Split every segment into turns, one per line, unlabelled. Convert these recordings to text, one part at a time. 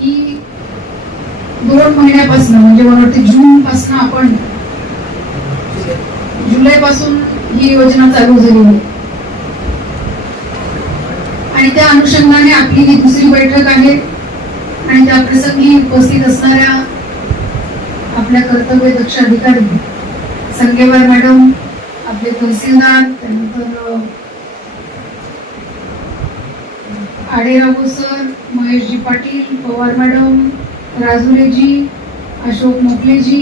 की दोन महिन्यापासून म्हणजे मला वाटते जून पासून आपण जुलै पासून ही योजना चालू झाली आहे. आणि त्या अनुषंगाने आपली ही दुसरी बैठक आहे आणि त्या प्रसंगी उपस्थित असणाऱ्या आपल्या कर्तव्य दक्ष अधिकारी संगेवार मॅडम आपले तहसीलदार त्यानंतर अ, आडेराव सर महेशजी पाटील पवार मॅडम राजुलेजी अशोक मोगलेजी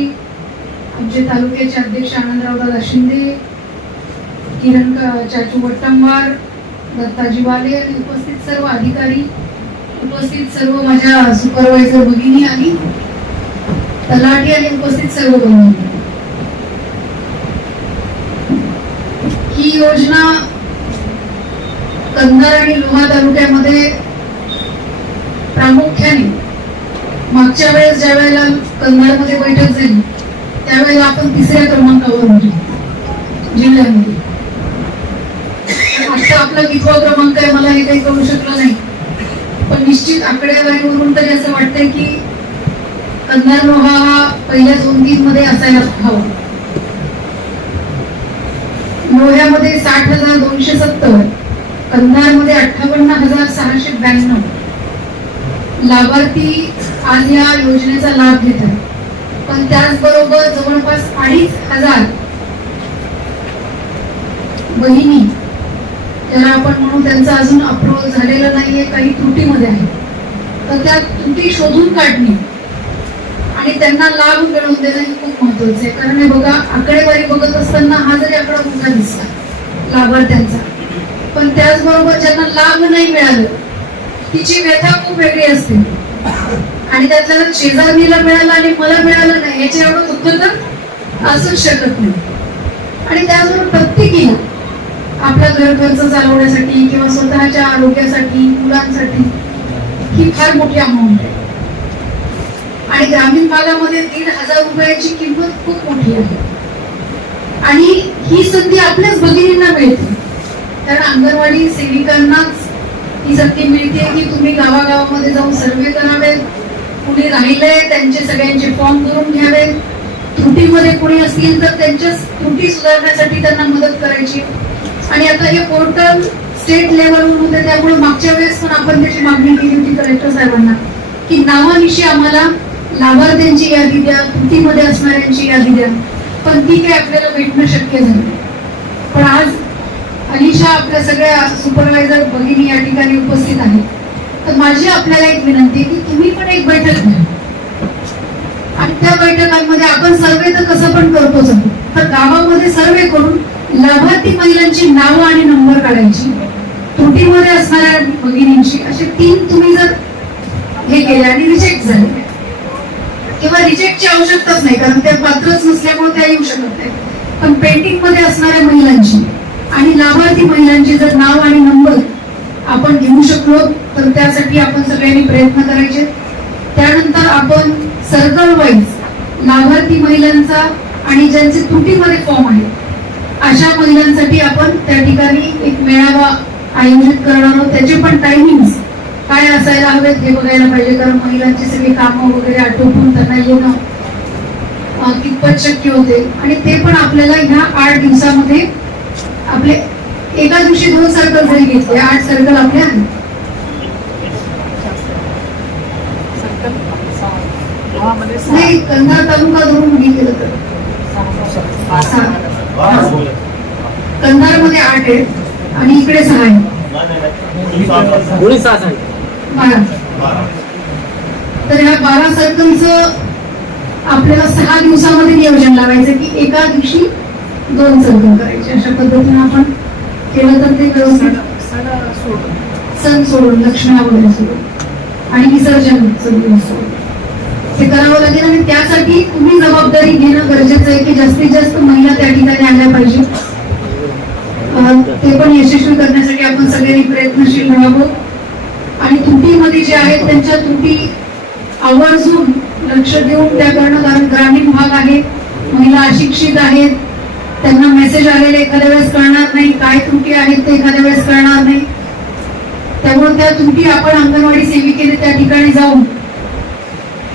आमचे तालुक्याचे अध्यक्ष आनंदराव दादा शिंदे किरण चाचू वट्टंबार दत्ताजी वाले आणि उपस्थित सर्व अधिकारी उपस्थित सर्व माझ्या सुपरवायझर भगिनी आणि तलाठी आणि उपस्थित सर्व बंधू. ही योजना कंधार आणि लोहा तालुक्यामध्ये प्रामुख्याने मागच्या वेळेस ज्या वेळेला कंधारमध्ये बैठक झाली त्यावेळेला आपण तिसऱ्या क्रमांकावर होतो जिल्ह्यामध्ये. आता आपला कितवा क्रमांक आहे मला हे काही कळू शकलं नाही. पण निश्चित आकडेवारीवरून तरी असं वाटतंय की कंधार लोहा हा पहिल्या दोन तीन मध्ये असायला हवा. लोह्यामध्ये साठ हजार दोनशे सत्तर. कंधारमध्ये अठ्ठावन्न हजार सहाशे ब्याण्णव. लाभार्थी आज या योजनेचा लाभ घेत आहेत. पण त्याचबरोबर जवळपास अडीच हजार बहिणी ज्याला आपण म्हणू त्यांचा अजून अप्रूव्हल झालेला नाहीये काही त्रुटीमध्ये आहे तर त्या त्रुटी शोधून काढणे आणि त्यांना लाभ मिळवून देणं हे खूप महत्वाचं आहे. कारण हे बघा आकडेवारी बघत असताना हा जरी आकडा मोठा दिसला लाभार्थ्यांचा पण त्याचबरोबर ज्यांना लाभ नाही मिळालं तिची व्यथा खूप वेगळी असते. आणि त्यातल्या शेजारणीला मिळालं आणि मला मिळालं नाही याचे एवढं दुःख तर असूच शकत नाही. आणि त्याचबरोबर प्रत्येकीला आपला घर खर्च चालवण्यासाठी किंवा स्वतःच्या आरोग्यासाठी मुलांसाठी ही फार मोठी अमाऊंट आहे. आणि ग्रामीण भागामध्ये दीड हजार रुपयाची किंमत खूप मोठी आहे. आणि ही संधी आपल्याच भगिनींना मिळते. कारण अंगणवाडी सेविकांनाच ही सक्ती मिळते की तुम्ही गावागावामध्ये जाऊन सर्वे करावेत कुणी राहिले त्यांचे सगळ्यांचे फॉर्म भरून घ्यावेत. त्रुटीमध्ये कोणी असतील तर त्यांच्या त्रुटी सुधारण्यासाठी त्यांना मदत करायची. आणि आता हे पोर्टल स्टेट लेवलवर होते त्यामुळे मागच्या वेळेस पण आपण त्याची मागणी केली होती कलेक्टर साहेबांना की नावाविषयी आम्हाला लाभार्थ्यांची यादी द्या कृतीमध्ये असणाऱ्यांची यादी द्या. पण ती काही आपल्याला भेटणं शक्य झालं पण आज अनिशा आपल्या सगळ्या सुपरवायझर भगिनी या ठिकाणी उपस्थित आहेत. तर माझी आपल्याला एक विनंती आहे की तुम्ही पण एक बैठक घ्या. आणि त्या बैठकांमध्ये आपण सर्वे तर कसं पण करतोच तर गावामध्ये सर्वे करून लाभार्थी महिलांची नावं आणि नंबर काढायची. त्रुटीमध्ये असणाऱ्या भगिनींची असे तीन तुम्ही जर हे केले आणि रिजेक्ट झाले किंवा रिजेक्टची आवश्यकताच नाही कारण त्या पात्रच नसल्यामुळे त्या येऊ शकत नाही. पण पेंटिंगमध्ये असणाऱ्या महिलांची आणि लाभार्थी महिलांचे जर नाव आणि नंबर आपण घेऊ शकलो तर त्यासाठी आपण सगळ्यांनी प्रयत्न करायचे. त्यानंतर आपण सर्कल वाईज लाभार्थी महिलांचा आणि ज्यांचे त्रुटीमध्ये फॉर्म आहे अशा महिलांसाठी आपण त्या ठिकाणी एक मेळावा आयोजित करणार आहोत. त्याचे पण टायमिंग काय असायला हवेत हे बघायला पाहिजे कारण महिलांची सगळी कामं वगैरे आटोपून त्यांना येणं कितपत शक्य होते. आणि ते पण आपल्याला ह्या आठ दिवसामध्ये आपले एका दिवशी दोन सर्कल जरी घेतले आठ सर्कल आपले आहेत नाही कंधार तालुका धरून हे केलं तर. कंधारमध्ये आठ आहे आणि इकडे सहा
आहे.
बारा. तर ह्या बारा सर्कलचं आपल्याला सहा दिवसामध्ये नियोजन लावायचं की एका दिवशी दोन सर्कल करायचे. अशा पद्धतीने आपण केलं तर ते व्यवस्थित सण सोडून. लक्ष्म्या वगैरे सोडून आणि विसर्जन सोडून हे करावं लागेल आणि त्यासाठी तुम्ही जबाबदारी घेणं गरजेचं आहे की जास्तीत जास्त महिला त्या ठिकाणी आल्या पाहिजे. ते पण यशस्वी करण्यासाठी आपण सगळ्यांनी प्रयत्नशील राहावं. आणि त्रुटीमध्ये जे आहेत त्यांच्या त्रुटी आवर्जून लक्ष देऊन त्या करणं कारण ग्रामीण भाग आहे. महिला अशिक्षित आहेत. त्यांना मेसेज आलेले एखाद्या वेळेस कळणार नाही काय त्रुटी आहेत ते एखाद्या वेळेस कळणार नाही. त्यामुळे त्या त्रुटी आपण अंगणवाडी सेविकेने त्या ठिकाणी जाऊन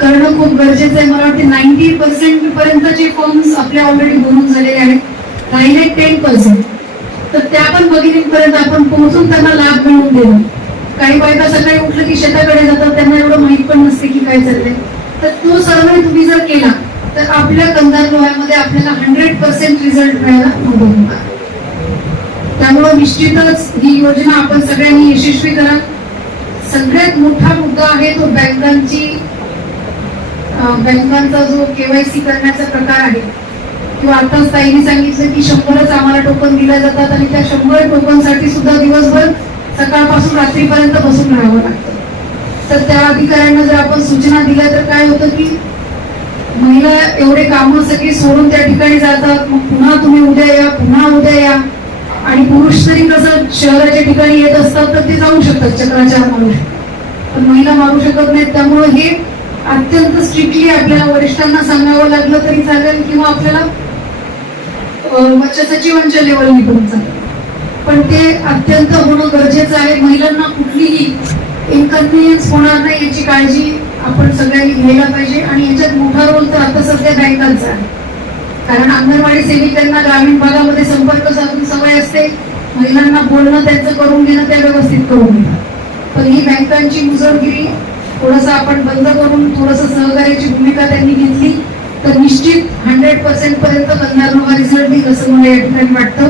करणं खूप गरजेचं आहे. मला वाटते नाईन्टी पर्सेंट पर्यंतचे फॉर्म्स आपले ऑलरेडी भरून झालेले आहेत. राहिले टेन पर्सेंट तर त्या पण भगिनींपर्यंत आपण पोहोचून त्यांना लाभ मिळवून देणं काही बायका सकाळी उठलं की शेताकडे जातात त्यांना एवढं माहीत पण नसते की काय चाललंय. तर तो सर्वे तुम्ही जर केला तर आपल्या कंदार लोह्यामध्ये आपल्याला हंड्रेड पर्सेंट रिझल्ट मिळायला मदत होणार त्यामुळे निश्चितच ही योजना आपण सगळ्यांनी यशस्वी करा सगळ्यात मोठा मुद्दा आहे तो बँकांची बँकांचा जो केवायसी करण्याचा प्रकार आहे किंवा आताच ताईने सांगितलं की शंभरच आम्हाला टोकन दिल्या जातात आणि त्या शंभर टोकनसाठी सुद्धा दिवसभर सकाळपासून रात्रीपर्यंत बसून राहावं लागतं. तर त्या अधिकाऱ्यांना जर आपण सूचना दिल्या तर काय होतं की महिला एवढे कामं सगळी सोडून त्या ठिकाणी जातात मग पुन्हा तुम्ही उद्या या पुन्हा उद्या या. आणि पुरुष तरी कसं शहराच्या ठिकाणी येत असतात तर ते जाऊ शकतात चक्राचार मारू शकतात. पण महिला मारू शकत नाहीत त्यामुळे हे अत्यंत स्ट्रिक्टली आपल्याला वरिष्ठांना सांगावं लागलं तरी चालेल किंवा आपल्याला सचिवांच्या लेवलनी पण चालेल. पण ते अत्यंत होणं गरजेचं आहे. महिलांना कुठलीही इन्कन्व्हिनियन्स होणार नाही याची काळजी आपण सगळ्यांनी घ्यायला पाहिजे आणि याच्यात मोठा रोल तर आता सध्या बँकांचा आहे. कारण अंगणवाडी सेविकांना ग्रामीण भागामध्ये संपर्क साधून सवय असते. महिलांना बोलणं त्यांचं करून घेणं त्या व्यवस्थित करून घेणं. पण ही बँकांची मुजवगिरी थोडस आपण बंद करून थोडस सहकार्याची भूमिका त्यांनी घेतली तर निश्चित हंड्रेड पर्सेंट पर्यंत कंधारनोवा रिझल्ट येईल असं मला या ठिकाणी वाटतं.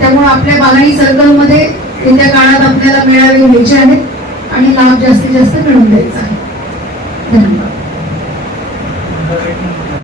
त्यामुळे आपल्या बागाई सर्कलमध्ये येत्या काळात आपल्याला मेळावे घ्यायचे आहेत आणि लाभ जास्तीत जास्त मिळवून द्यायचा आहे. धन्यवाद
नंबर एक नंबर